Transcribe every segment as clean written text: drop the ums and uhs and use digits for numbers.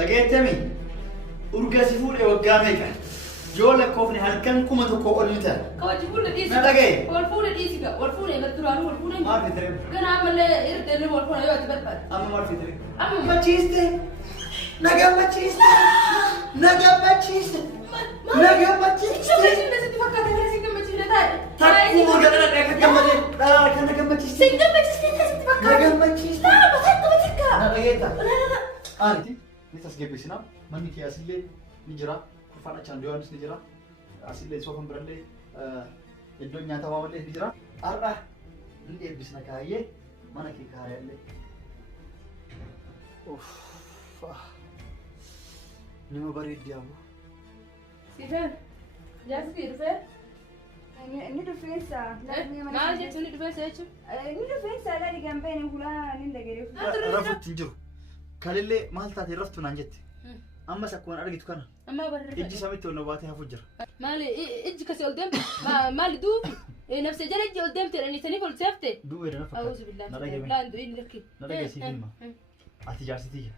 تجيتمي أرجع سفوري وقامك جولك كوفني هالكن كم تكو أنيتا كواجبول لديس ما تجي والفول لديس والفول يبدلوا والفول ما في تريب أنا عمل يردني والفول يوت بربر أما ما في تريب أما ما تشيسته نجم ما تشيسته نجم ما تشيسته نجم ما تشيسته شو بس بس تفكر تدرسي كم تشيله تاني تكو قدرنا نجم ما تشيسته لا كان نجم ما تشيسته سنجم ما تشيله تفكر نجم ما تشيسته لا بتحكى أنا جيتا لا أنتي نتسجل بسنا مني كي أسيلي نجرا كفانا شانديونس نجرا أسيلي سوفن برلي الدنيا تمام اللي نجرا أربعة ندي بسنا كايه mana كي كايه اللي أوف نما بريد ديابو سيفان جالس في رفاه nido fensa ما جت nido fensa ايش nido fensa لا دي جنبين ولا نندا غريف رفت تنجرو كاللي مالتاتي رفتو نانجت أما سكون أرجع كنا أما برا إجي سامي تونا باتها فجر مالي إجي كسي قدام مالي دو نفس الجل إجي قدام ترى تاني فول سافته دو إيرنا فكر أعوذ بالله لا عنده إيه لكي نرجع سيدنا أتجار سيدي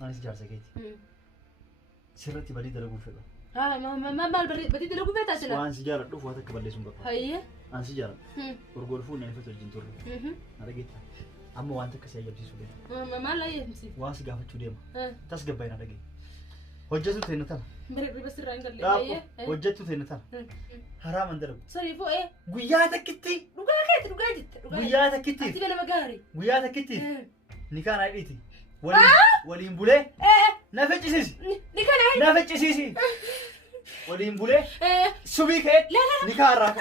أنا سجار سكيتي سرتي بدي دلقو فيها ما بدي دلقو فيها تاسنا وان سجارة دو فواتك كبلي سون بقى هيا أنا سجارة ورجول فون يعني فترة جنتور نرجع أما وانت كسي أجيب سيسولي ما لا يمسي وان سجافة شو تاس جباين نرجع وجهته تينتان بس الرانجل لا وجهته تينتان حرام عندنا سوري فوق إيه وياتك كتي وياتك كتي أتبي أنا مجاري وياتك كتي نكان عيدتي ولين بوله نفج سيسي نكان عيد نفج سيسي ولين بوله سبيك لا نكان راكب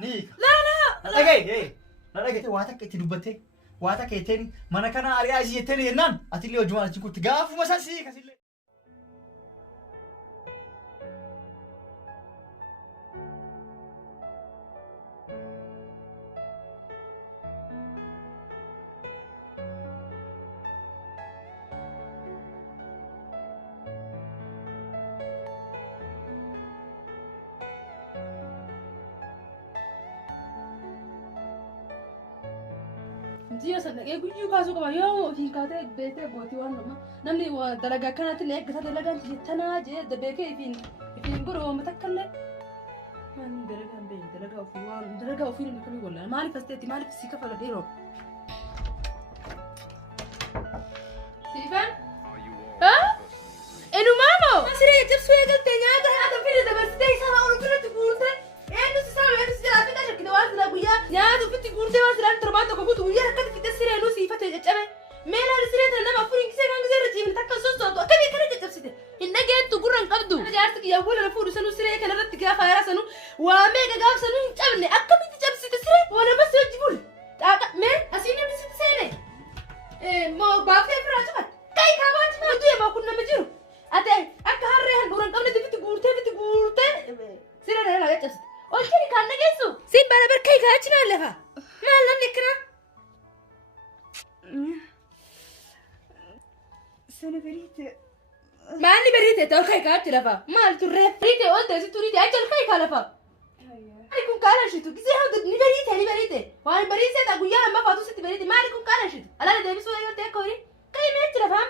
نيك لا نلاقي نلاقي واتك كتي دبته واتك كتير ما نكان أريا أجي تاني ينان أتيلي وجوان تقول تجاف ومسان سي كسيله زي مثلا يقول يو كذا يوم في كذا بيته بوتي وانا نمني ودرجة كانت اللي هيك هذا لقى أنت تناجي دبيكي في قرو متكلم ما ندرجة بين درجة وفي وان درجة وفي اللي كم يقول ما أعرف استيتي ما أعرف السكة فلا ديرو سيفان ها إنه ماما ما سري جبس ويا قلت يا هذا في ده بس تيجي سامع أقول كل تقولته إنه سامع إنه سجل في تاشر كده واسلا بويا يا هذا في تقولته واسلا أنت ربعت كبوت ويا كده في تسير إنه سيفته جتأمه مين هذا سيرة أنا ما فورين كسر كان كسر تيجي من تكسر صوت كم يكره جبسته إنه جت تقول عن قبضه أنا جالس يا أول أنا فور سنو سيرة كنا رت كيا خير سنو وامي جاب سنو جبني أكم تجبسته سيرة وأنا بس يجيبول مين أسيني بس تسيرة ما بعرف فراشة كاي كابات ما دوي ما كنا مجرو أتى أكهر رهن بورن قبل تبي تقولته سيرة رهن على جبسته أول شيء كان نجسو سيب برابر كاي كاتشنا لها ما لم نكره سنة بريت ما أني بريت تقول كاي كاتش لفا ما قلت الرهن بريت قلت زي تريد أجل كاي كلفا عليكم كارا شتو كذي هذا ني بريت وأنا بريت أقول يا ما فاتو ست بريت ما عليكم كارا شتو ألا ده بس ويا تيك كوري كاي ما تلفا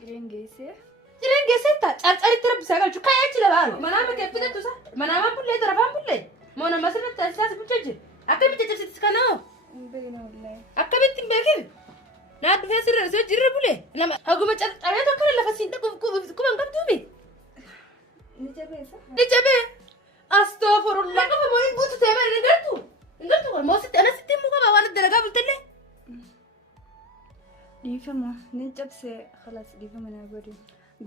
رينجيسي ترين جسيتا أريد ترى بساقل شو كاي أجل ما أنا بكيف كده توسا ما أنا ما بقول ترى فاهم بقول ما أنا مثلا تأسيس بتجي أكيد بتجي تسكنه بينا والله أكيد بتنبهر ناد في سر رسول جرب له لما هقوم أجل أنا تكلم لفسين تكو كم دوبي نجيبه صح نجيبه أستغفر الله كم ما يبغى تسمع نقدرتو ما ست أنا ستين مو وانا الدرجة بتله ديفما نجبسه خلاص ديفما أنا بدي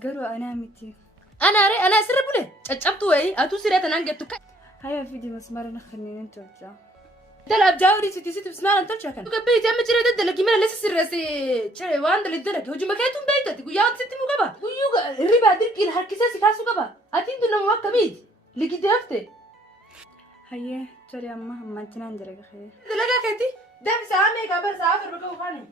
قالوا أنا متي أنا سر بله أجبتو إيه أتو سريت أنا جبتو هيا فيدي مسمار نخلينا نتوجع تلعب جاوري ستي بسمار أنت شكل وقبيت أما جرى ضد لكن أنا لسه سرسي شري وان دل الدرجة هو جمكاتهم بيتة تقول يا ستي مو قبا ويوجا ربع ديك الحركسة سكاسو قبا أتين دنا ما كميد لقي درفته هيا ترى أما ما تنان درجة خير دلقا كتي دم سامي قبل سافر بقى وخاني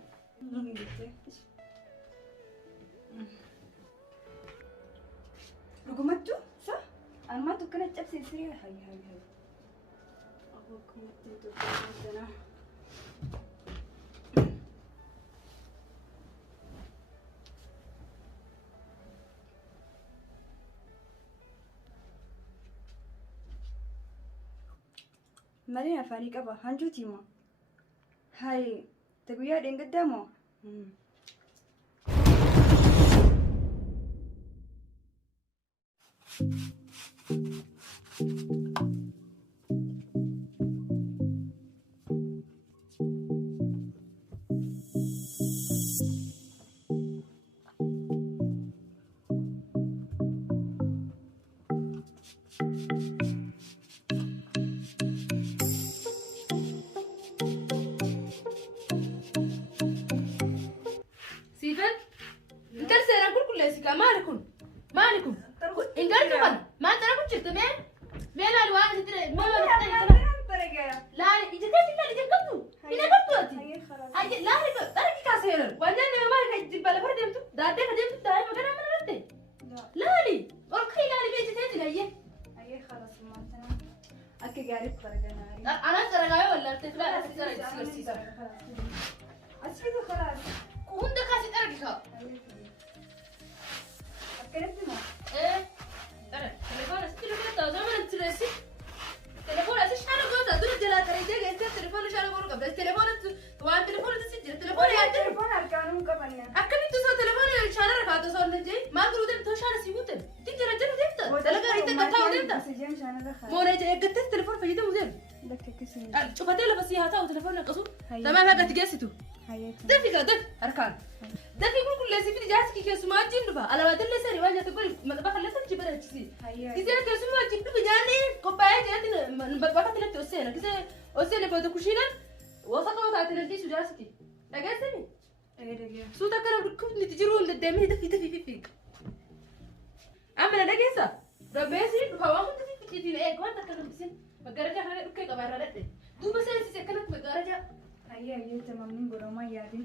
رقمتو صح أنا ما تكنت جبسي سريع هاي أبوكم تدو أنا. Malee afaanii qaba. Hanjuuti moo? Hayi, ta guyyaa dheengaddaa moo? Stephen, intal seeraan qulqulleessikaa maalikum? Maalikum? Ingaltu kana maal tana kun jirtu mee? Mee laali waan asitti laali ijjatee laali ijjattu? Ina qabdu ati? Ayye laali dargi kaaseeran. Wanjaan nama maal kan jibba lafa deemtu? Daadee ka deemtu daa'ima magana mana dhatte? Laali ol kai laali mee ijjatee ayye? Ayye khalas maantana. Akka gaariif baraganaarii. Anas daragaayoo wallaalte filaa asitti agarsiisa. Asitti khalas. Hunda kaasii argika. Akkanatti moo? Telefoona asitti dhufee ta'u zaman itti reessi. Telefoona asitti shaana goota dura jalaa tareetee geessee telefoona shaana goonu qabda. Telefoona waan telefoona asitti jira. Telefoona yaadde. Telefoona harkaanuu qabanna. Akkamitti osoo telefoona shaana rafaatu osoo hin jee maal godhuu deemta shaana si buute. Itti jira jira deemta. Dalagaa itti gataa deemta. Moona ija eeggattee telefoona fayyadamu deemu. Cufatee lafa si haa ta'u telefoona qasu. Namaa fagatti geessitu. Dafi harkaan. Dafi qulqulleessii fi ijaarsi keessumaa wajjin dhufa. Alabaatillee sanii waan nyaata godhi maxxanfaa kallattii hojii baraachisi. Gisee keessumaa wajjin dhufu nyaanni qophaa'ee jiratti bakka tilatti osseena. Gisee osseena booda kushiinaan wasa qabu taate dandeessu ijaarsi. Dhageessani? Suuta akkana dhukkubni itti jiru hin deddeemee dafi fiiqa. Amma na dhageessa? Rabbeessi dhufa waan hundi fiiqiitiin eegu waan takka dubbisin. Maggaarajaa kana dhukkee qabaa irraa dhadhe. Duuba seensis akkanatti maggaarajaa. Ayye tamamni godhamaa yaadin.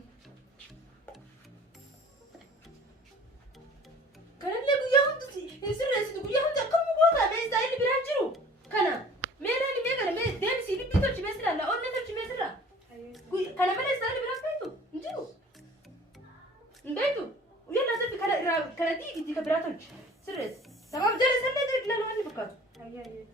Kanallee guyyaa hundi sirreessitu guyyaa hundi akkuma goota meeshaa inni biraan jiru. Kana meedhaan mee kana mee deemsi dubbii tolchi meesirraa la onnee tolchi meesirraa. Kana malee isaa inni biraan beektu hin jiru. Hin beektu guyyaa laasatti kana irraa kana diigiti ka biraa tolchi sirreessi. Sabaaf jala sallee jiru ilaalu waan inni fakkaatu. Ayye.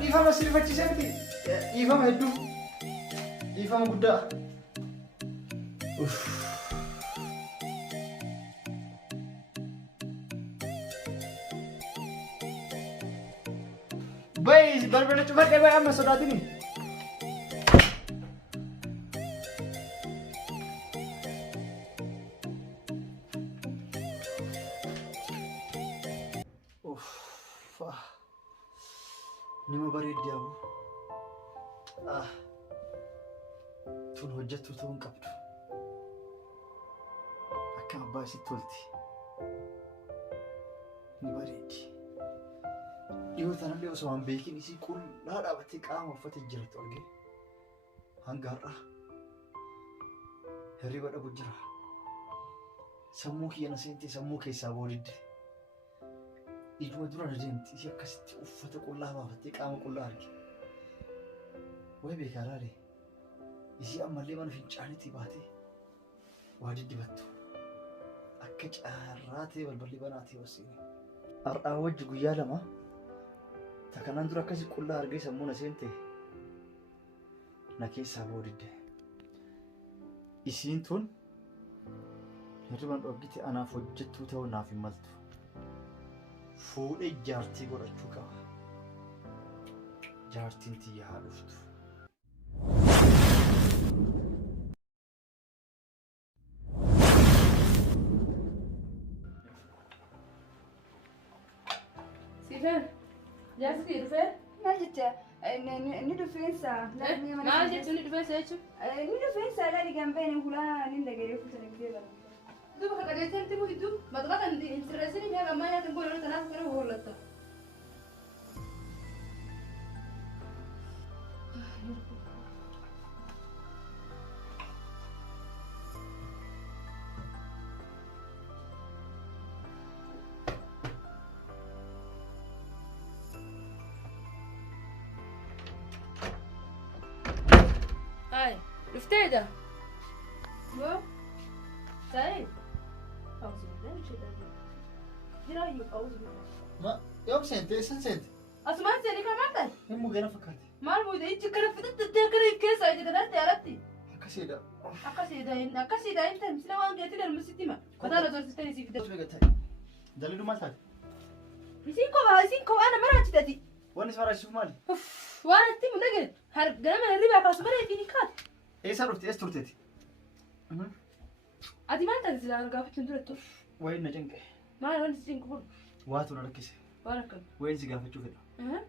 Dhiifama sirrifachiisee miti. Dhiifama hedduu. Dhiifama guddaa. Bayi balbala cufadhee bayi amma sodaatini. Nima bareeddi abu. Tun hojjettu ta'uu hin qabdu. Akka abbaa isitti tolti. Ni bareeddi. Dhiyoo tanallee osoo hin beekin isii qullaa dhaabattee qaama uffatee jirtu argee. Hanga har'aa hirriba dhabu jira. Sammuu kiyya na seentee sammuu keessaa boodidde. Ijuma dura na deemti ishee akkasitti uffata qullaa baafattee qaama qullaa arge. Way beekaa laale ishee ammallee mana fincaaniitii baatee waa diddibattu akka caarraa ta'e balballi banaatee wasiine. Har'aa wajji guyyaa lama takanaan dura akkasii qullaa argee sammuu na seente na keessaa boodidde. Isiin tun hirriban dhoggite anaaf hojjettuu ta'uu naaf hin maltu. Fuudhee jaartii godhachuu qaba. Jaartiin tiyya haa dhuftu. Siifan. Jaarsi dhufee. Maal jecha inni dhufeensa Maal jechuun inni dhufeensa jechuun? inni dhufeensa dha dhigaan bahee hulaa inni dhaga'ee kutan eegdee bara. Duuba kan qajeelteetti bu'itu maqaa kan hin sirreessini mi'a gammaa nyaatan boona kanaaf kana hollatta. Hai, dhufteedha. Moo? Saayee? Pauze billahi shaytaan. Jiraayyuu pauze billahi. Ma yoom seente eessan seente? Asumaan seenii kan maal ta'e? Himmu gana fakkaate. Maal muude ijji kana fixattee akkana keessa jedhanaatti alatti. Akkasiidha. Akkasiidha hin ta'e misila waan geetti dalmisitti hima. Mataa na tolsitee isii fide. Osoo eeggataa. Daliiduu maal taate? Isiin kophaa nama raachitati. Wanni si maraachisuuf maali? Waan itti himu dhagee ganama hirribaa kaasu malee fi ni kaatu. Eessa dhufte? Eessa turteeti? Ati maal taate silaa gaafachuun turettu? Wayiin na cinqe. Maal wanti si cinqu kun? Waatu na rakkise. Waan akkam. Wayiin si gaafachuu fedha.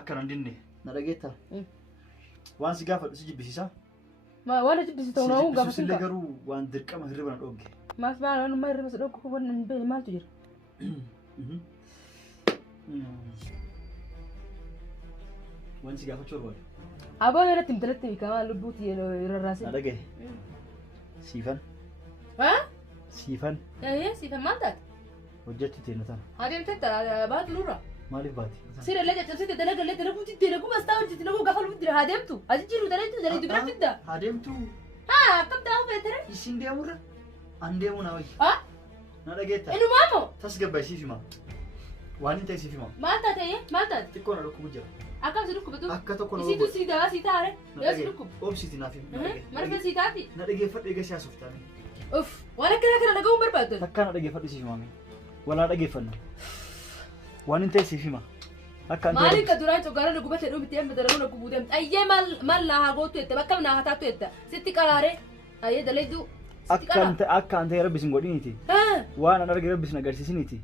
Akka nan dinne na dhageettaa? Waan si gaafadhu si jibbisiisaa? Waan jibbisi ta'u na uun gaafachuu illee garuu waan dirqama hirriba na dhogge. Maal waan hirriba si dhoggu kun hin beekne maaltu jira? Wanti si gaafachuu barbaadu. Aboo irratti intalatti hiikamaa lubbuuti rarraasee. Na dhagaye. Siifan. Siifan. Siifan maal taate? Hojjetti teena tana. Adeemteetta baatu nurra. Maaliif baati? Siree caccabsite dalagallee dalaguutti dalagu mastaa hojjetti dalagu gaafa lubbutti adeemtu. Ajijjiiru dalagu bira fidda. Adeemtu. Akkam ta'uu feetere? Isin deemurra. An deemu na wayyi. Na dhageetta. Inumaa moo? Tasgabbaay siif hima. Waan hin ta'e siif hima. Maal taate? Maal taate? Xiqqoo na dhukkubu jira. Akkam si dhukkubatu? Akka tokko na isiitu si daa si taare. Yoo si dhukkubu. Obsiti naaf hima. Marga si taati? Na dhageeffadhu eega siyaasuuf taane. Uff waan akkana kana dhaga'uun barbaaddan. Takkaa na dhageeffadhu siif hima. Walaa dhageeffanna. Waan hin ta'e siif hima. Akka ante maaliin ka duraan cogaara na gubate dhumti amma dalagu na gubuudem ayyee maal na hagootu ette bakka na hataatu ette sitti qaraare ayyee dalaydu akka ante rabbis hin godhiniti. Waan an arge rabbis na agarsiisiniti.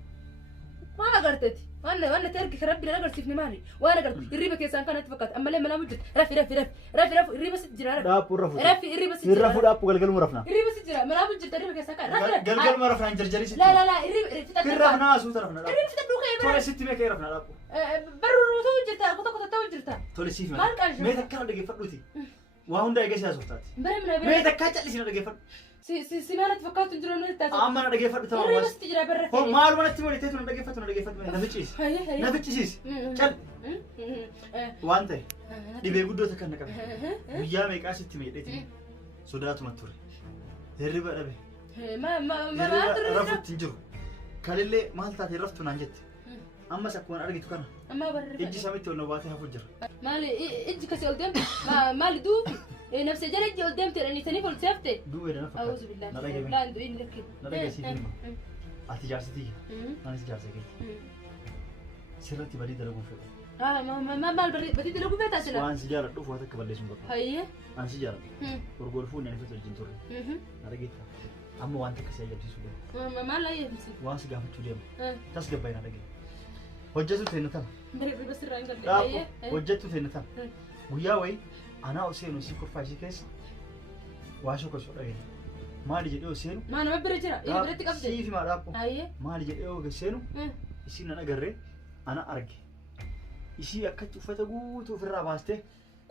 Waan agarteeti. Waan natti arge ka rabbi na agarsiifne maali? Waan agarte hirriba keessaan kanatti fakkaata ammallee manaa mujjete rafi hirriba sitti jira dhaapuu rafu. Rafi hirriba sitti jira. Rafu dhaapuu galgaluma rafna. Hirriba sitti jira manaa mujjete hirriba keessaan kana. Galgaluma rafna hin jarjari sitti. La hirriba fixadhu. Hirriba naa suuta rafna. Hirriba fixadhu kee Tole sitti mee kee rafna dhaapuu. Barru ta'uu jirta kuta ta'uu jirta. Tole siif hima. Maal qaal Mee takkaa na dhageeffadhuuti. Waa hunda eega siyaasuuf taati. Bare Mee takkaa callisii na dhageeffadhu. Si maalatti fakkaatu hin jiru natti taate. Amma na dhageeffadhu ta'uu Hirriba baas. sitti jira barra. Hoo maaluma natti moliteetu na dhageeffadhu na ficciisi. Na ficcisiisi. Cal. Waan ta'e dhibee guddoo takka na qabe. Guyyaa meeqaa sitti miidheeti. Sodaatuma ture. Hirriba dhabe. Hirriba rafutti hin jiru. Kalillee maal taate raftu naan jette. Ammas akkuma argitu kana. Amma barra. Ijji samitti ol na baatee hafu jira. Maali ijji kasi ol deemte maali duubi nafse jala ijji ol deemte dhanitanii ol seefte. Du'ee dana fakkaata. Awuzu billahi. Na dhagee Laan du'in lekke. Na dhagee siif hima. Ati jaarsitii. Anis jaarsa keeti. Sirratti badii dalaguun fedha. Maal badii dalaguu feetaa sila? Waan si jaaladhuuf waan akka balleessuun barbaada. Hayyee. An si jaaladhu. Gurgurfuun ani fedha wajjin turre. Na dhageetta. Amma waan takka si ajaa'ibsiisuu deema. Maal ayyamsi? Waan si gaafachuu deema. Tasgabbaa'ii na dhagee. Hojjetu ta'e na tana. Hirriba sirraa hin galle. Dhaaboo hojjetu ta'e na tana. Guyyaa wayii anaa seenu si kurfaa ishee keessa waa shokosoo dhageenya. Maali jedhee yoo seenu. Maa nama bira jira? Inni biratti qabde? Siif himaa dhaaboo. Hayyee. Maali jedhee yoo seenu isiin nan agarree ana arge. Ishii akkatti uffata guutuu ofirraa baastee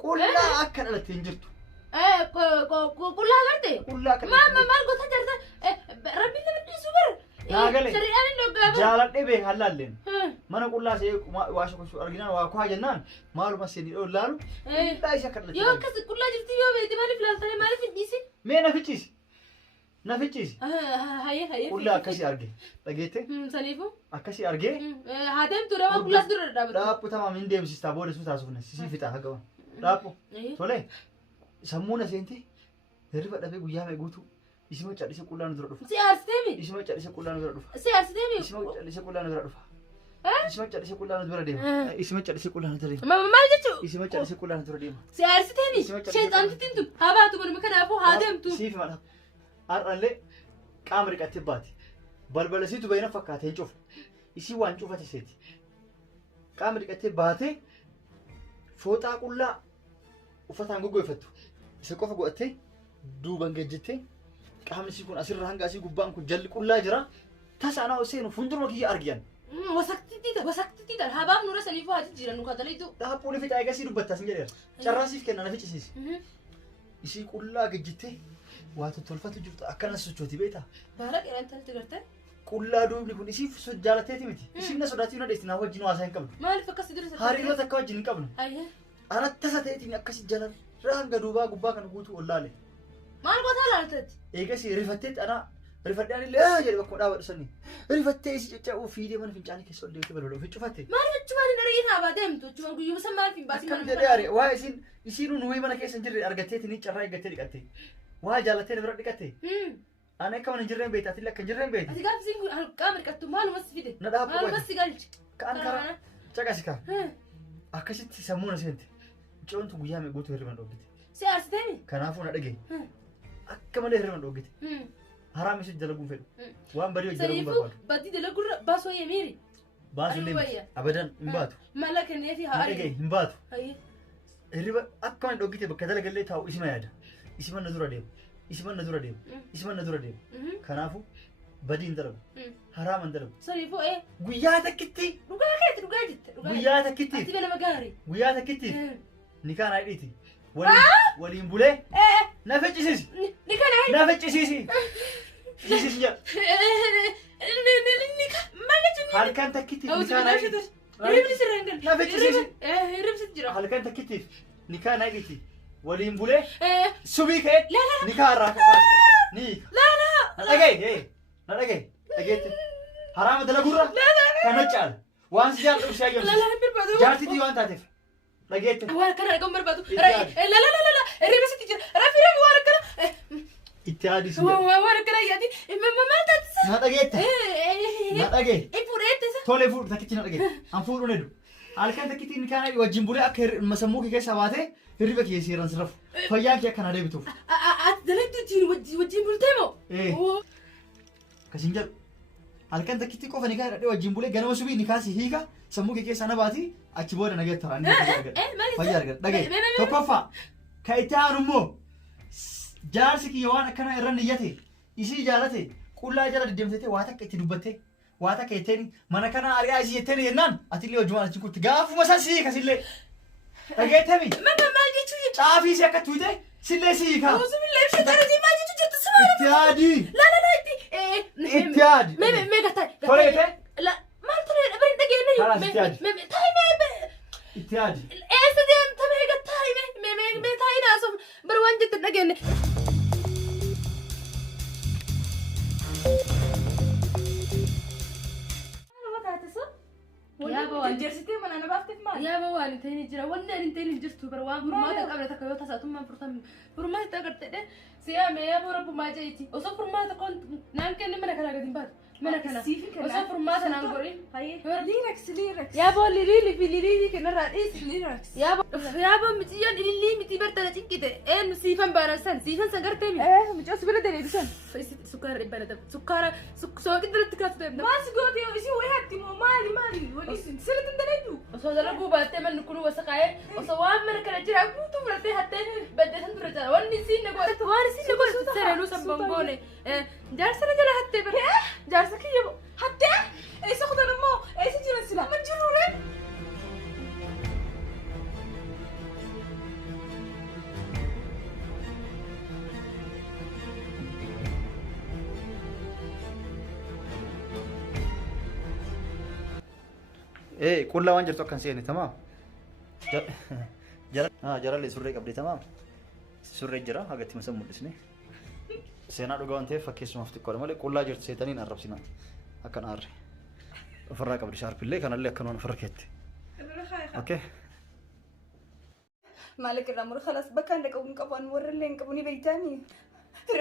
qullaa akka dhalattee hin jirtu. Qullaa agarte? Qullaa akka dhalattee. Maal gosa jarta? Rabbiin nama dhiisu bara. Naagalee. Shari'aan hin dhoggaaba. Jaaladhee beekaa hallaalleen. Mana qullaa see waa shokosoo arginaan waa kuhaa jennaan maaluma seenii dhoo laalu. Qullaa ishee akka dhalattee. Yoo akkas qullaa jirti yoo beekte maaliif laaltanii maaliif hin dhiisi? Mee na ficciisi. Na ficciisi. Hayyee. Qullaa akkasii arge. Dhageette? Saniifu? Akkasii argee. Haa deemtu dha waan qullaas dura dhaabatu. Dhaabbu tamaam hin deemsistaa booda suu taasifne sisii fixaa haga waan. Dhaabbu. Tole. Sammuu na seente hirriba dhabee guyyaa mee guutuu isima callisee qullaa nu dura dhufa. Si aarsiteemi? Isima callisee qullaa nu dura dhufa. Si aarsiteemi? Isima callisee qullaa nu dura dhufa. Isima callisee qullaa nu dura deema. Isima callisee qullaa nu dura deema. Maal jechuu? Isima callisee qullaa nu dura deema. Si aarsiteemi? Sheexaantitiin tun haa baatu manuma kanaafuu haa deemtu. Siif madha. Har'allee qaama riqattee baati. Balbala siitu bayina fakkaatee hin cufu. isii waan cufate seeti. Qaama dhiqattee baatee fooxaa qullaa uffataan goggoifattu. Isa qofa godhattee duuban gejjettee qaamni isii kun asirra hanga asii gubbaan kun jalli qullaa jira. Tasaanaa seenu fuuldura kiyya argiyan. Wasaqtitiidha. Habaaf nura saniifuu haa jijjiiran nu kadhaliitu. Dhaabbuun fi xaayigaa sii dubbattaa sin jedheera. Carraasiif kenna na ficcisiisi. Isii qullaa gejjettee waa tottolfatu jirtu akkana sochooti beektaa? Baala qeeraan talti gartee? Qullaa duubni kun isii jaalatteeti miti. Isiin na sodaachuu na dheessi naa wajjin waasaa hin qabnu. Maaliif akkasii dura Hariirota akka wajjin hin qabnu. Arattasa ta'eetiin akkasii jalarraa hanga duubaa gubbaa kana guutuu ollaale. Maal gootaa laalteetti? Eegas rifattee xanaa rifadhaan illee jedhe bakka dhaabadhu sanii. Rifattee isii caccabuu fiidee mana fincaanii keessa ol deemtee balbaloo fi cufatte. Maaliif achumaan hin ari'in haabaa deemtu? Achumaan guyyuma san maaliif hin baasiin akkam jedhee ari waa isiin nuyi mana keessa hin jirre argatteetiin carraa eeggattee dhiqatte. Waa jaalattee na bira dhiqatte. Ani akka mana hin jirreen beektaa ati akka hin jirreen beekti. Ati gaafa isiin qaama dhiqattu maaluma si fide? Na dhaabuu maaluma si galchi? Ka'an karaa caqasi kaa. Akkasitti sammuu na seente. Coontu guyyaa meeqootu hirriban dhoggite. Si aarsiteemi? Kanaafuu na dhagaye. Akka malee hirriban dhoggite. Haram isi dalaguun fedhu. Waan barii hojii dalaguun barbaadu. Saniifuu badii dalagurra baasoo yemiiri. Baasulee abadan hin baatu. Mala kenneefi haa ari'u. Hin baatu. Hirriba akka waan dhoggite bakka dalagallee taa'u isima yaada. Isima na dura deemu. Isima na dura deemu. Isima na dura deemu. Kanaafuu badii hin dalagu. Haraam hin dalagu. Saniifuu guyyaa takkitti. Dhugaa keetti dhugaa jette. Guyyaa takkitti. Ati nama gaarii. Guyyaa takkitti. Nikaan haadhiiti. Waliin bulee. Na feccisiisi. Nikaan haadhi. Na feccisiisi. Feccisiisi jala. Halkan takkitti nikaan haadhiiti. Hirribni sirra hin galle. Na feccisiisi. Hirribsi jira. Halkan takkittiif nikaan haadhiiti. Waliin bulee. Subii ka'e. Nikaan irraa kakaasa. Ni. Na dhagaye. Na dhagaye. Dhageetti. Haraama dalagurra. Kana caala. Waan si jaalladhu si ayyamsiisa. Jaartitii waan taateef. Dhageetti. Waan kana dhagahuun barbaadu. Hirribni sitti jira. Rafi waan akkana. Itti aadii si jedhu. Waan akkana yaadi. Maal taatisa? Na dhageetta. Na dhagee. Fuudheettisa. Tole fuudhu takkitti na dhagee. An fuudhuun hedu. Halkan takkitti inni kaana wajjin bulee akka sammuu kee keessa baatee hirriba kee seeran sirafu. Fayyaan kee akka na deebituuf. Ati dalagduutiin wajjin bultee moo? Kasiin jedhu. Halkan takkitti qofa ni kaana wajjin bulee ganama subii ni kaasi hiika sammuu kee keessa na baati achi booda na geetta. Fayyaa argata. Dhagee. Tokkoffaa. Ka itti aanu immoo jaarsi kiyya waan akkana irra niyyate isii jaalate qullaa jala deddeemtee waa takka itti dubbattee waa takka jetteen mana kana ari'aa isii jetteen yennaan atillee hojumaan achi kutti gaafuma san sii kasillee dhageettami. Maal jechuun caafii si akka tuute sillee sii kaa. Uusubillee ibsa tarii maal jechuun jettu si maal? Itti aadii. Itti aadii. Mee gataa. Tole jettee. Maal ture bari dhageenye. Kalaas itti aadii. Taa'imee. Itti aadii. Eessa deemta mee gataa mee taa'inaa sun bari waan jette dhageenye. Jersitee mana na baafteef maal? Yaa bawaan hin ta'in jira. Wanni ani hin ta'in hin jirtu bara waan furmaata qabne takka yoo tasaatummaan furtamne. Furmaata agartee siyaa mee yaa boora bumaa jeeti. Osoo furmaata koon naan kenne mana kana gadi hin baatu. Mana kana. Osoo furmaata naan godhin. Liirax. Yaa boo lirii kanarraa dhiisi. Yaa boo miciyyoon ilillii miti bartana cinqite. Eenyu siifan baanan san siifan gartee mi? Micoo sibila deebisan. Sukkaara dhibba na dabta. Sukkaara sooqii jalatti kaatu deemta. Maal si goote isii wayyaatti moo maali? Sirriitti hin daleedu. Osoo dalaguu baattee manni kun wasa kaa'ee osoo waan mana kana jira guutuu fudhattee hattee baddeesan dura jira. Wanni isiin na godhatu waan isiin na godhatu seereenuu san bongoone. Jaarsa na jala hattee bara. Jaarsa kiyya hattee eessa kutan immoo eessa jiran sila? Ma jiruure? Qullaa waan jirtu akkan seene tamaa. Jaralee surree qabdee tamaa. Surree jira hagatti masa mul'isne. Seenaa dhugaa waan ta'eef fakkeessumaaf xiqqoodha malee qullaa jirtu seetaniin arrabsina. Akkan aarre. Ofirraa qabdi shaarpillee kanallee akkanumaan ofirra keette. Okay. Maalik irraa mura khalaas bakka hin dhaqabuun qaban warrallee hin qabu ni beeytaani.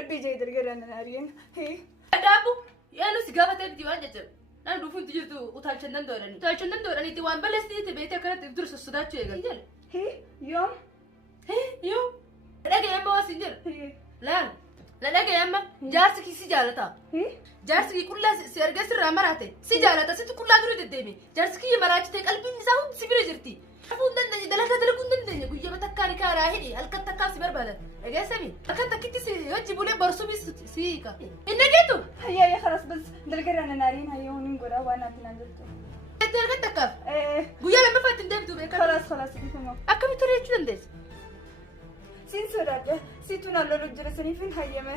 Rabbii jee dargaraan na ariyan. Daabu yaanu si gaafatee biti waan jajjabe. Naan dhufuun jirtu utaalchannan doodhani. Utaalchannan doodhaniitti waan balleessiti beekte akkanatti dur sosodaachuu eegalte. Yoom? Yoom? Dhaga'een bawas hin jira. Laal لا لا يا أما جارتك سجالتها جارتك كلها سيرجع سر مراتي سجالتها ست كلها تريد الدمي جارتك هي مراتي قلبي مساهم سبير جرتي عفوا دندني دلك دلك دندني قوي بتكاري كارا هدي الكت كاس بربلا يا سامي الكت كنت يجيبوا لي برسومي سيكا إنك جيتوا هيا خلاص بس دلقرنا نارين هيا ونقول وانا تنادلتو انت الكت كاف قوي لما فات ندمتوا بك خلاص بفهمك أكمل تريد شو ندس سين سورة سيتونا لولو جرسني فين هيا ما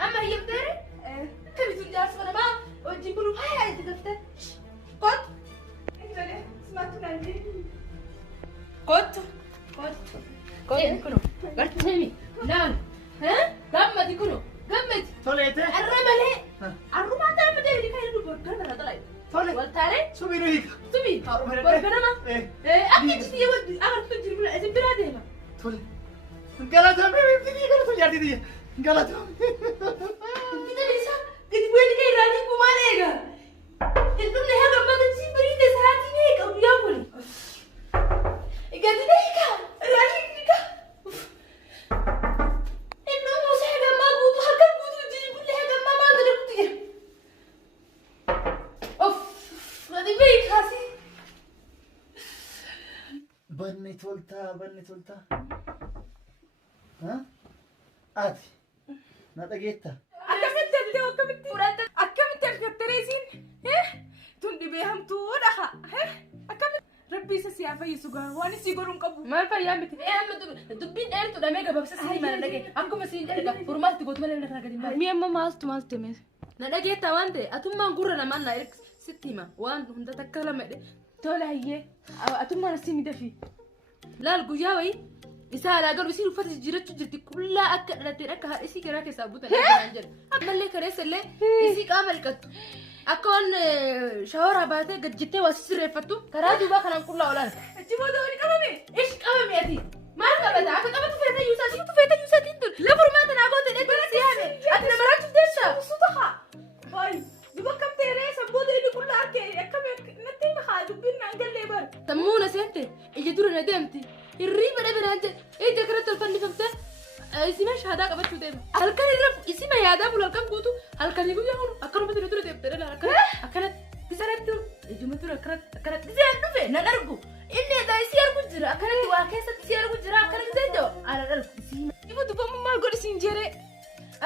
أما هي بدري كم تقول أسمع ما وجيبوا له هاي تكفته قط سمعتونا لي قط إيه كنو قلت سامي نعم ها قمت كنو قمت Tolete. الرملة الرمى تعمل ده اللي كان يقول بركان هذا Tole. والتالي Subito hiika. سمي Haruma بركان ما أكيد Eh. في ود أعرف تجيب له إذا برادة ما Tole. Galata me vedi galata yardi diye. Galata. kita bisa jadi buat dia rani kumalega itu nih harga mata sih beri deh saat ini kau dia pun ganti deh kak rani kak itu mau saya gak mau tuh harga butuh jadi boleh harga mama ada butuh ya nanti baik kasih Banni tolta. Ha? Ati. Na dhageetta. akkamitti argattereesiin tun dhibee hamtuudha rabbii isa siyaa fayyisu gaa waan isii godhuun qabu maal fayyaa miti dubbiin dheertu dhamee gabaabsa sii mana dhagee akkuma siin jedhe furmaatti gootu malee irraa gadi hin mi amma maaltu hime na dhageetta waan ta'e atummaan gurra namaan na sitti hima waan hunda takka lama dhe tola hayyee atummaan asii midafi laal guyyaa wayii isaa alaa garuu isiin uffata jijjiirachuu jirti qullaa akka dhalatteen akka haadha isii garaa keessaa buutan jedhan jedha ammallee kareessa illee isii qaama liqattu akka waan shaawaraa baatee gad jettee waa sirreeffattu karaa duubaa kanaan qullaa olaan achi booda wani qabame ishi qabame ati maal qabata akka qabatu feetayyuu isaatiin tun lafa furmaata naa goote dheetti si yaame ati nama raachuuf deessa suutaha waay duba akkam teeree sabbooda inni qullaa arkee akkame natti hima haa dubbiin naan gallee bar sammuu na seente ija dura na deemti hirriiba dhabe ija kanatti ol fannifamte isima shahaadaa qabachuu deema halkan irra isima yaadaa bulu halkan guutu halkanii guyyaa hunu akkanuma ture deemte dhala akkanatti isarratti ijuma ture akkanatti isaan dhufe nan argu inni edaa isii argu jira akkanatti waa keessatti isii argu jira akkana gisee jiru ana argu isii ibu dubbamu maal godhi siin jeeree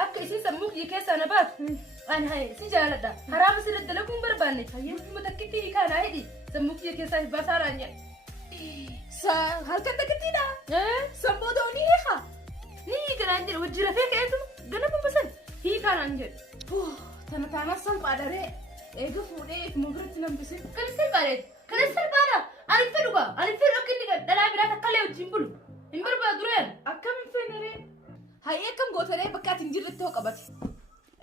akka isii sammuu kiyya keessaa na baatu ani haye si jaaladha haraama sirratti dalaguun barbaanne hayyuu takkitti hiikaanaa hidhi sammuu kiyya keessaa hibaasaaraan jedha halkan takittiidha sabbooda onii hiika hiikanaan jedhe wajji rafee ka'eetu ganama basan hiikanaan jedhe tana taanaa salphaadharee eega fuudhee ifuma biratti nambise kanis salphaadha ani fedhu akka inni dhalaa biraa takkalee wajjin bulu hin barbaadu dureen akkam hin feeneree hayyee akkam gootaree bakka ati hin jirretti hoo qabate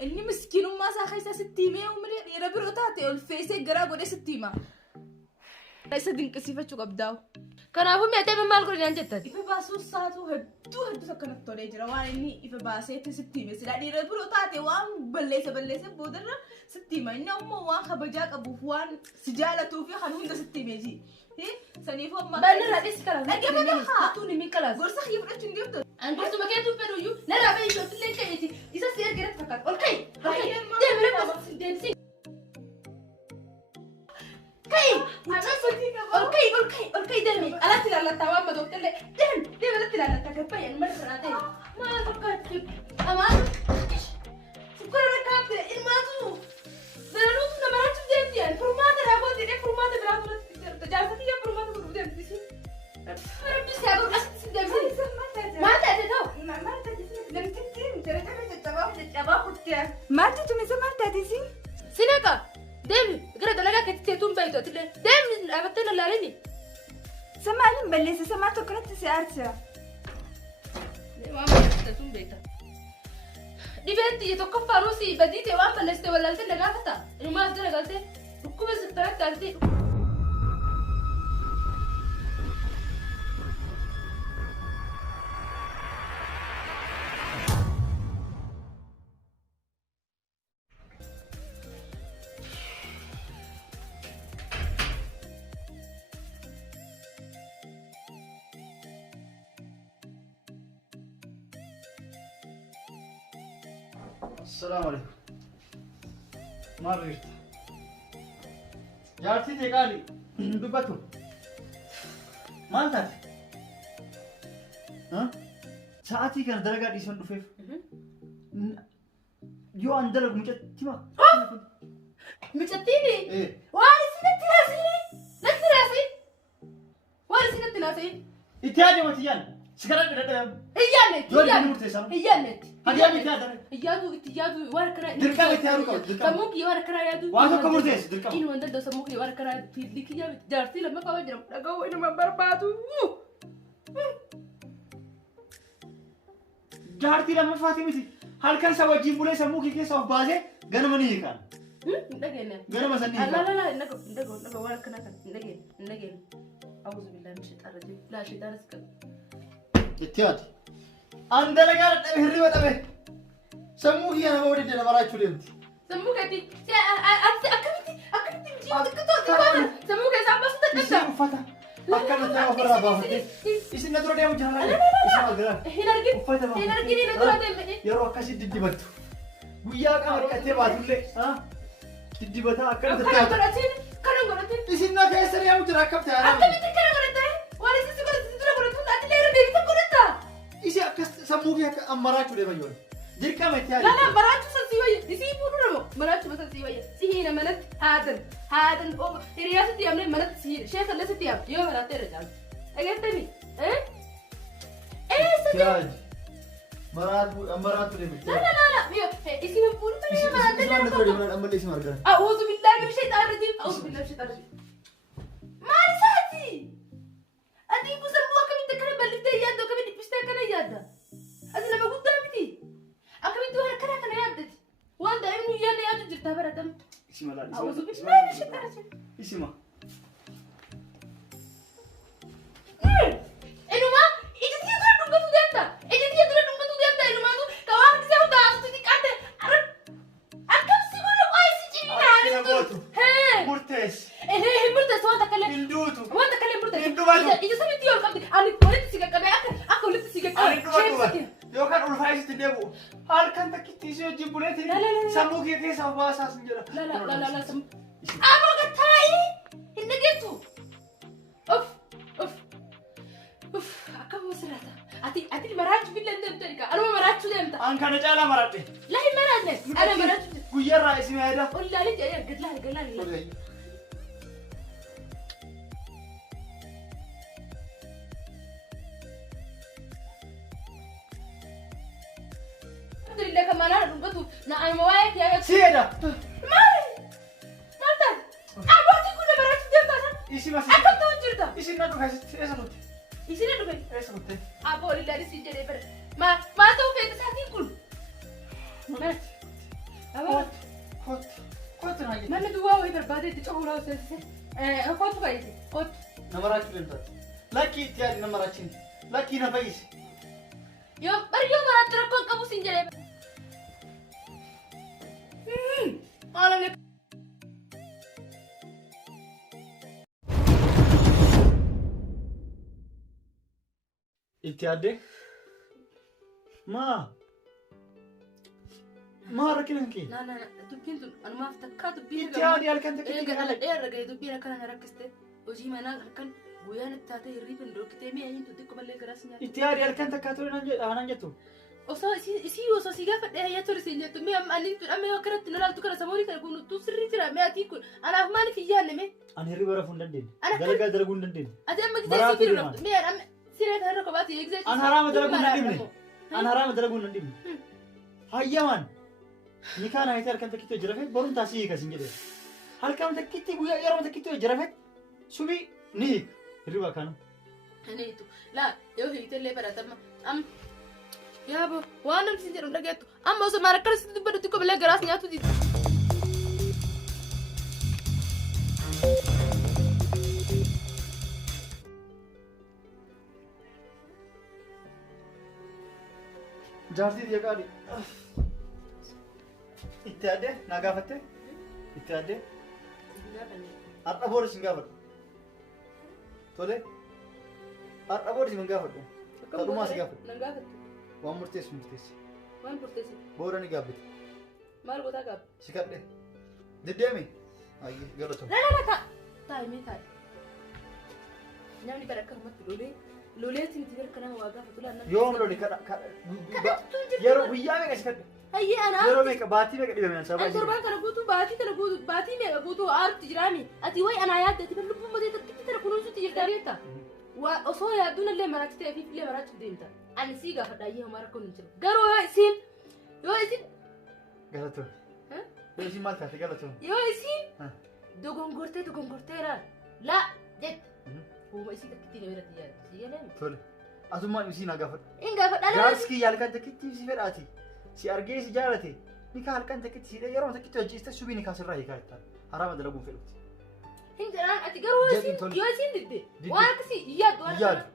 inni miskiinummaa isaa keessaa sitti himee uumree dhiira biroo taate ol feesee garaa godhee sitti hima isa dinqisiifachuu qabdaa'u kanaafuu mi'atee maal godhinaan jettan ifa baasuun saatu hedduu akkanatti tolee jira waan inni ifa baasee sitti hime silaa dhiira biroo taate waan balleessa boodarra sitti hima inni ammoo waan kabajaa qabuuf waan si jaalatuu fi kan hunda sitti himeeti saniifuu amma bannerraa dhisi kalaas dhaggeeffadha haa hattuun himin kalaas gorsa kiyya fudhachuu hin deemtu an gorsuma keetuu fedhuyyuu narraa ba'ii ijoollee ka'eeti isa si ergeeratti fakkaata ol ka'i Hayyee deemee bakka deemsi kai ol kai deemi alatti ilaallata waan madooftelle deemi alatti ilaallata gabbayyan mara sanaa ta'e maal fakkaatti amaan sukkara rakkaabte ilmaatu daranuutu nama raachuuf deemti ani furmaata raaboote dhee furmaata biraa turatti jaalsati yaa furmaata godhuu deemti si rabbi si haa godhu asitti si deemsi maal taate ta'u maaltu tumisa maal taate siin sineqa deemi gara dalagaa keetti teetuun baay'atu atillee deemi dhaabattee lallaalini samaalin balleessa samaa tokkonatti si aarsira waan balleessituun beekta dhibeen xiyya tokkoffaan si badii ta'e waan balleessite wallaaltee na gaafata ilmaas jala galtee dhukkuba sirtaratti aaltee السلام عليكم. ما رجعت. جارتي تقالي دبته. ما انت. ها؟ ساعتي كان درجة دي سون دفيف. يو عندك مجتتي ما. مجتتيني. إيه. وانا سنت راسي. نت راسي. وانا سنت راسي. إتيادي ما تيان. سكرت كده. هي نت. جوري نور تسام. هي نت. هذه أمي تيادر. يادو يادو وانا كرا. دركا بتيارو كم. دركا. سموك وانا كرا يادو. وانا كم مرتين دركا. إنه عندك دو سموك وانا كرا في ليك يا جارتي لما كوا جرم. لقوا إنه ما بربادو. جارتي لما فاتمتي. هل كان سوى جيب ولا سموكي كيس أو بازه؟ غنمني كان. نجينا. غنم سني. لا نجو وانا كنا نجين. أعوذ بالله من الشيطان الرجيم. لا شيطان اسكت. اتياد عند لقى هري وتبه سموكي أنا بودي أنا براي شو سموك أنت أكملتي مجيء تكتو سموك يا سامبا إيش ستة مفتا أكمل ترى أفرا بافته إيش ندرو ده مجهلا إيش ما قدر هنا رجيني ندرو ده يا روح كاسي ددي بتو ويا كامر كتير باتولي ها ددي بتا أكمل ترى كانوا قرأتين إيش الناس يسري يوم ترى كم تعرف أكملتي كانوا قرأتين ولا سيسي قرأتين أنت ليه ردي تقرأتا إيش أكست سموكي أمارات شو ده بيجون جركا متيار لا مراتو سنسيوية يسيبون رمو مراتو بس سنسيوية سيهنا منت هادن أو رياسة يامن منت سيهنا شيخ اللي ستيام يوم مراتي رجال أجتني إيه تياج مرات ولا متيار لا اسمه بقول إيش مراتي ما ندرو ده من أمال إيش مرجع أعوذ بالله من الشيطان الرجيم أعوذ بالله من الشيطان الرجيم ما لساتي أدي بوسموا كم تكلم بالفتة يادو كم تبشتكنا يادا أدي لما قلت دامتي أكمل دوار كنا يادتي وأنا إنه يانا يادو جرتها بردم إيش ما لا أعوذ بالله من الشيطان الرجيم إيش ما إنه ما إذا تيجي تقول نقطة ديانتا إذا تيجي تقول نقطة ديانتا إنه ما تو كوارث زي وده أصلا كأنت أكمل سيقول لك أي شيء بوتو ها مرتس إيه مرتس وأنت تكلم هندوتو وأنت تكلم مرتس هندو باتو إذا سمعت يوم قبل أنا قلت سيجا كذا أكو قلت سيجا كذا هندو باتو يو كان أولفايس تدبو هل كان تكتيسيو جيبولتي لا سموكي كيس أو باسا سنجرا لا سم أنا قتاي إنك جيتو أوف أكم مسرata أتي مرات بالله أنت تريكا أنا ما مرات شو أنت أنا كان جالا مراتي لا هي مرات أنا مرات كوير رئيسي مهدا قول لي جاي قلت لها لله كمان أنا رنقته أنا مواعيد يا سيدا مالتا أبغى تقول مرات جدا إيشي ما أكم توجرتا إيشي نادو كاسي إيش أقول يصير نقول إيش أقول أبغى لله رسي جري بر ما توفي تسافي كل ما أبغى كوت ناجي ما ندوا ويبر بعد تجوا ولا سيسي كوت كايسي كوت نمرات بنتا لكي تيار نمراتين لكي نبيس يوم مرات تركون كابو سنجري أنا لك إتيادي ما ركنك لا دبين أنا ما افتكرت دبين إتيادي هل كنت إيه كده رجع دبين كان أنا ركزت وجي ما أنا كان ويا نتاتي الريبن روك تيمي أين تديك قبل الجراسني إتيادي هل كنت كاتورين أنا جتو وصا سيجا فدي هي ترسين جت مي أمي وكرت نلال تكرا سموري كركون تسري ترى ما تيكون أنا أفهمني في جهنم أنا هري برا فندين أنا دلقا دلقون دندين أدي أما كذا سيجي مي أنا سيرة هالركبات يجزي أنا حرام دلقون دندين أنا حرام دلقون دندين هيا نيكان هاي ترى كنت كتير جرفت برون تاسيه كسنجده هل كم تكتي ويا يوم تكتي جرفت سوبي نيك ريبا كانوا هنيتو لا يو هي تلي برا تم يا بو وانا مسنجر لقيتو أما وصل ما ركرت تبدو تكو بلا جراس نياتو دي جارتي دي قالي إتادة ناقافته إتادة أربعة سنغافر تولي أربعة سنغافر تلو ما سنغافر نغافر وان مرتس وان بورتيس بورا نغافر Maal goota qaba? Si kadhe. Deddeemi. Ayyee galatoo. Laa. Taa'imee taa'e. Namni bara akkanumatti loleetiin itti beekan nama waa gaafatu laannaa. Yoom lole yeroo guyyaa meeqa si kadhe? Hayyee anaa. Yeroo meeqa baatii meeqa dhibame sababa? Ani torbaan kana guutuu baatii meeqa guutuu aarutti jiraami. Ati wayi anaa yaadde ati lubbuu matee tokkitti tana kunuunsutti jirtaa beekta. Osoo yaadduun illee maraachite fi illee maraachuuf deemta. Ani sii gaafadha hayyee homaa rakkoon hin jiru. Garuu yoo isin. Galatoo. Yoo isin maal taate galatoo? Yoo isin dogongorteera laa jette. Uuma isii takkitti na biratti yaaddu. Si galee. Tole. Asummaan isiin haa gaafadhu. Hin gaafadha. Jaarsi kiyya halkan takkitti si fedhaati. Si argee si jaalate. Nikaa halkan takkitti si yeroo takkitti hojjeeste subii nikaa sirraa hiikaa jettaan. Haraama dalaguun fedhutti. Hin jedhaan ati garuu yoo isin didde waan akkasii yaaddu waan yaaddu.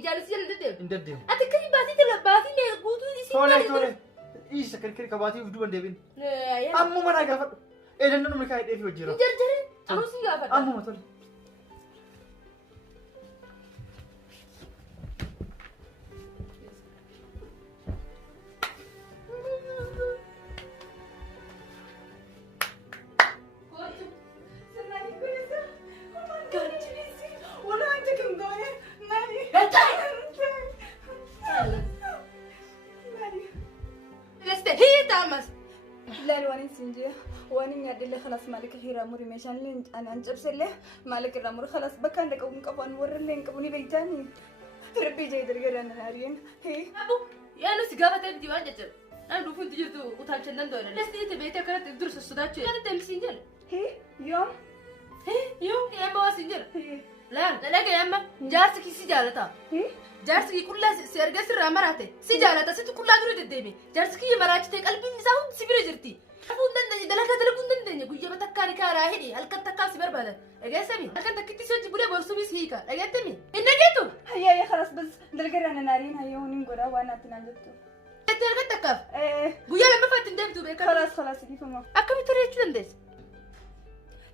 Ijaarsii jala deddeemu. Hin deddeemu. Ati akkasii baatii mee guutuu isin Tole. Isa kan kabaatii uf duban deebin. Ammuma naa gaafadhu. Eedanna nama kaa hidhee fi hojii jira. Hin jarjare. Anuu si gaafadha. Ammuma tole. لا واني سنجي واني يا دلي خلاص مالك خير اموري مشان لين انا انجبس له مالك الامور خلاص بكان لك ونقفن ور لين قبني بيتاني ربي جاي درجه انا نارين هي ابو يا نو سيغابه تبدي وان ججر انا دوفو تجرتو وتالشندن دوله لستي تبيتك كانت تدرس السوداتشو انا تمسينجل هي يوم يا اما واسنجل لا يا اما جارسك سيجالتا جارسك كلها سيرجس رامراته سيجالتا ست كلها دوري تديمي جارسك يمراجتي قلبي نساو سبير جرتي فوندن دلك غويا بتكاري كارا هدي هل كنت كاسي برباله اجاسمي هل كنت كنتي سوجي بوله بورسو بيس هيكا اجاتمي انجيتو هيا يا خلاص بس درجه انا نارين هيا ونقرا وانا تنجتو انت كتكف غويا لما فاتن دمتو بك خلاص كيف ما اكمي تريتو دندس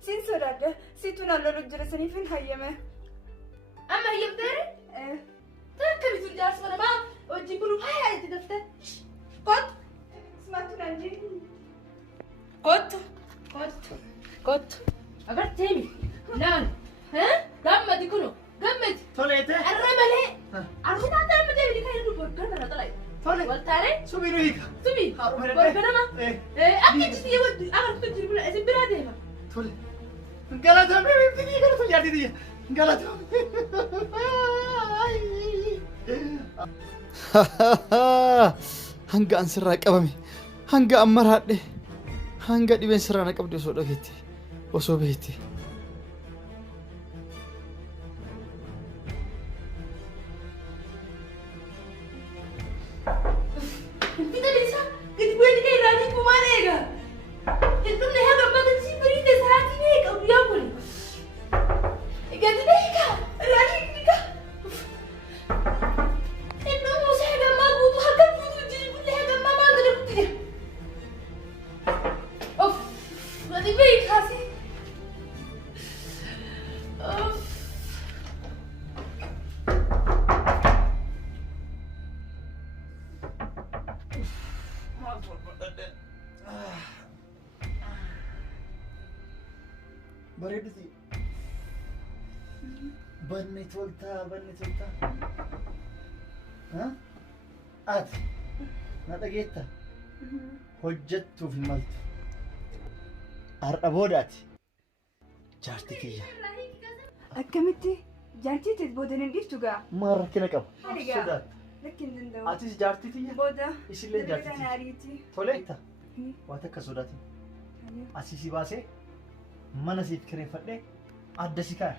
سين سراده سيتونا لو جرسني فين هيا اما هي بدري تركبي تجارس ولا ما وجيب له هاي تدفته قط سمعتوا نجي قط أقرأ تيمي نان ها قمة يكونوا قمة توليته الرملة عارفين هذا الرملة اللي كان يدور برجر طلع تولي والتاري سوبي نويكا سوبي برجر ما أكيد تيجي ودي أعرف تجيب له اسم برادة تولي قالتهم بيبتدي قالتهم يا دي قالتهم hanga an sirraa qabame hanga an maraadhe hanga dhibeen sirraa na qabde osoo dhageette osoo beekte. bareediti banni tolta ati na dhageetta hojjettuuf hin maltu har'a boodaati jaarti kiyya akkamitti jaartiitti boodan hin dhiiftu gaa maal rakkina qaba sodaat lakkin danda'u atis jaarti kiyya booda isillee jaarti kiyya naariiti toleetta waan takka sodaatin asii si baasee mana siif kireeffadhee adda si kaaya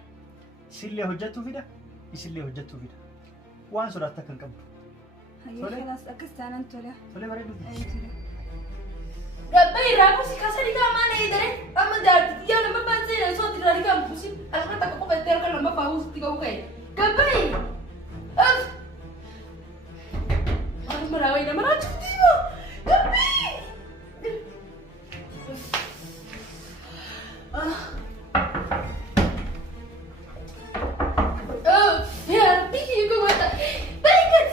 isillee hojjettuu fida isillee hojjettuu fida waan sodaatta kan qabdu hayyee kalaas akkas taanaan tola tolee bareeduuti Gabbai rakusi kasari ka mana idare amma jaarti kiyya nama baanse na so tirari ka musi alka ta ko better ka nama faus tiga ukai gabbai marawai na mara chuti mo gabbai ya bihi ko mata barikat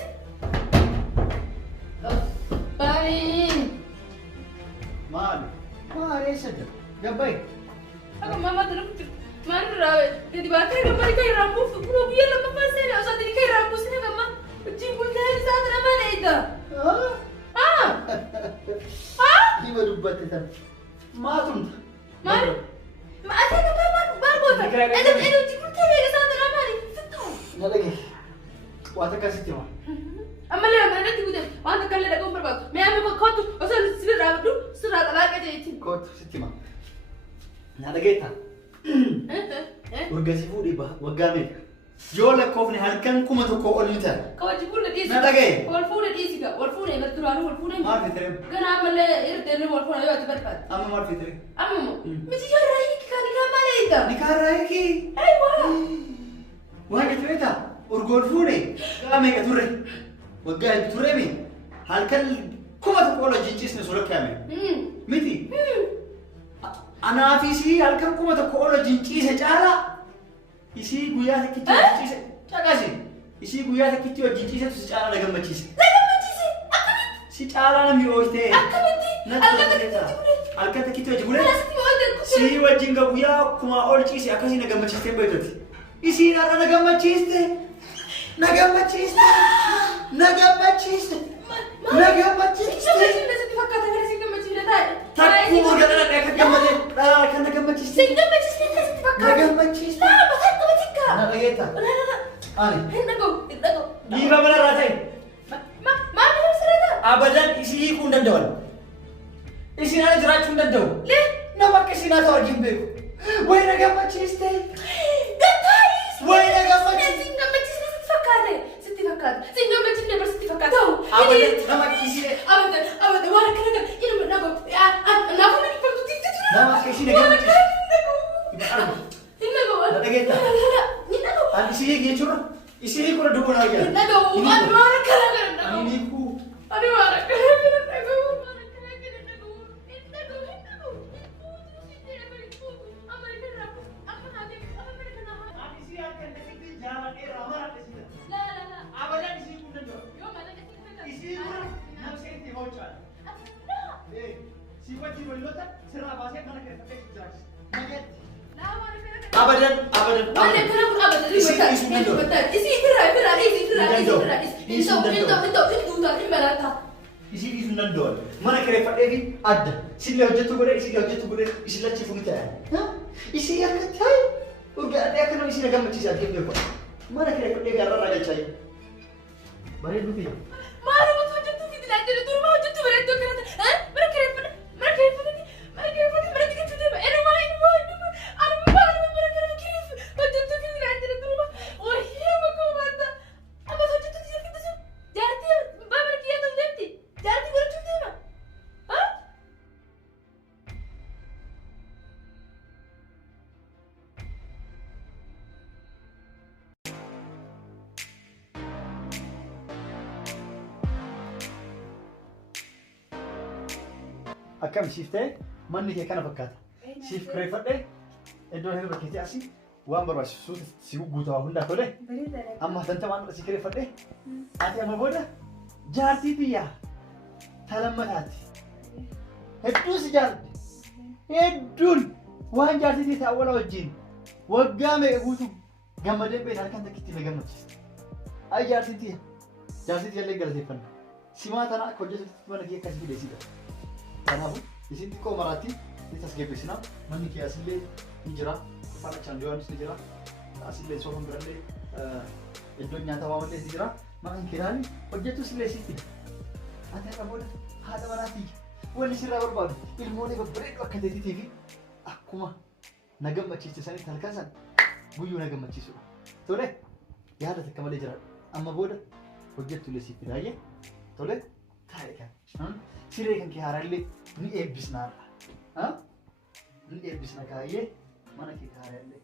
bye Maal eessa jira? Gabbaa'e. Akka mama dalamtu maal rawe jadi bakay gambar kay rambu fulo biya lama pasel o sa dili kay rambu sina gamma jibul kay sa drama na ida Hiba dubbate tan. Maatun. mal ma ata ka ba bota edo jibul kay sa drama ni fito Nalagi. Wata kasiti ma. amma le ma nati gude wanta kalle da gombar ba me ame ko kotu o sa sibir rabdu sura da ba ka je ti Koot sitti ma. Nalageeta. Urgasi fuudhii waggaa meeqa? Yoo lakkoofne halkan 1,000 ol ni ta'a. ka wajibul da disi Na dhagaye. wal fuule disi ga wal fuule ga duranu wal fuule Maal fitire? gana amalle irde ne wal fuule yo ati barkat Amma maal fitire? amma miti jara yiki kan ka male ida Nikaarraa eegi. aywa Waan fitire urgoon fuudhe gaa meeqa turre? Waggaa hedduu turre mi? Halkan 1,000 ol jincisne sola kaame. Miti? Anaa fi isii halkan 1,000 ol jinciise caala. Isii guyyaa takkitti jinciise. Caqasi. Isii guyyaa takkitti jinciisetu si caala na gammachiise. Si caala namni ooyitee. Halkan takkitti hojii bulee. Si wajjin ga guyyaa kuma ol ciise akkasii na gammachiistee beektooti. Isii har'a na gammachiiste. Na gammachiiste. Na gammachiiste. Na gammachiiste. Takkuu murga dhala akka gammadee dhala kan na gammachiiste. Na gammachiiste. Na dhageetta. Ani. Dhiiga mana irraa ta'e. Abadan isii hiikuu hin danda'an. Isiin ala jiraachuu hin danda'u. Nama akka isiin haa ta'u argin beeku. Wayi na gammachiiste. Wayi na gammachiiste. Abadan nama isii. Abadan waan kana kan ilma nago nago ni famtu titti Nama akka isiin na gammachiiste. Na dhageetta. Ani isii hiikee jechuudha. Isii hiikuu dubbo naa jira. Ani hiikuu. Isi di Sunan Don. Mana kira Pak Devi ada. Sini hojat tu boleh, isi laci pun kita. Isi yang kecil. Udah ada kan isi agak macam saja dia Pak. Mana kira Pak Devi arah raja cai. Bari dulu dia. Akkam shiftee manni kee kana fakkaata. Shift kireeffadhee iddoo hin bakkeetti asii waan barbaachisu si guutaa hundaa tole. Amma tantamaan si kireeffadhee ati amma booda jaartii biyyaa talammataati. Hedduu si jaalladhe. Hedduun waan jaartii ta'e awwala wajjin waggaa meeqa guutuu gammadee beektaa halkan takkitti na gammachiisa. Ay jaartii illee galateeffanna. Simaa tana akka hojjetutti mana kee akkasii fideessidha. Kanaafuu isin xiqqoo maraatti ni tasgabbeessina. Manni kee asillee ni jira. Faana chaanjoonis ni jira. Asillee soofan birallee iddoon nyaata waamallee ni jira. Maqaan kee ilaali hojjetus illee sitti. Ati har'a booda haadha manaati. Wanni sirraa barbaadu ilmoolee babbareedduu akka ta'eetii fi akkuma na gammachiiste sanitti halkan san guyyuu na gammachiisudha. Tole yaada takka malee jiraadha. Amma booda hojjettu illee sitti baay'ee tole taa'e kan. Siree kan kee haaraallee ni eebbisnaadha. Ni eebbisna kaayee mana kee haaraallee.